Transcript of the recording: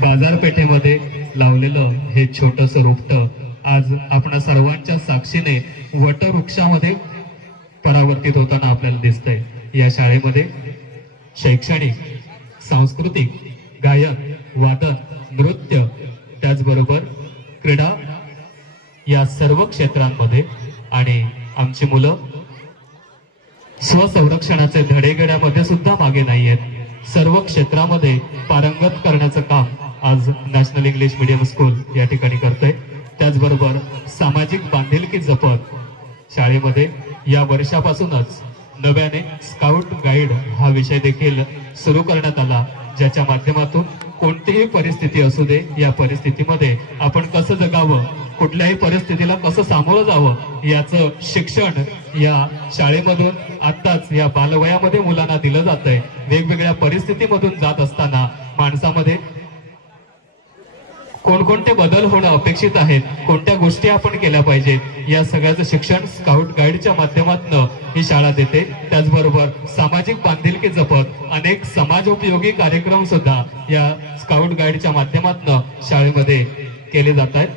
बाजारपेठेमध्ये लावलेलं हे छोटंसं रोपटं आज आपणा सर्वांच्या साक्षीने वटवृक्षामध्ये परावर्तित होताना आपल्याला दिसतंय। या शाळेमध्ये शैक्षणिक, सांस्कृतिक, गायन, वादन, नृत्य त्याचबरोबर क्रीडा या सर्व क्षेत्रांमध्ये आणि आमची मुलं स्वसंरक्षणाचे धडेगड्यामध्ये सुद्धा मागे नाही आहेत। सर्व क्षेत्रामध्ये पारंगत करण्याचं काम आज नॅशनल इंग्लिश मीडियम स्कूल या ठिकाणी करतंय। त्याचबरोबर सामाजिक बांधिलकी जपत शाळेमध्ये या वर्षापासूनच नव्याने स्काउट गाईड हा विषय देखील सुरू करण्यात आला, ज्याच्या माध्यमातून कोणतीही परिस्थिती असू दे या परिस्थितीमध्ये आपण कसं जगावं, कुठल्याही परिस्थितीला कसं सामोरं जावं याचं शिक्षण या शाळेमधून आत्ताच या बालवयामध्ये मुलांना दिलं जातंय। वेगवेगळ्या परिस्थितीमधून जात असताना माणसामध्ये कोणकोणते बदल होणं अपेक्षित आहेत, कोणत्या गोष्टी आपण केल्या पाहिजेत या सगळ्याचं शिक्षण स्काउट गाईडच्या माध्यमातून ही शाळा देते। त्याचबरोबर सामाजिक बांधिलकी जपत अनेक समाजोपयोगी कार्यक्रम सुद्धा या स्काउट गाईडच्या माध्यमातून शाळेमध्ये केले जात आहेत।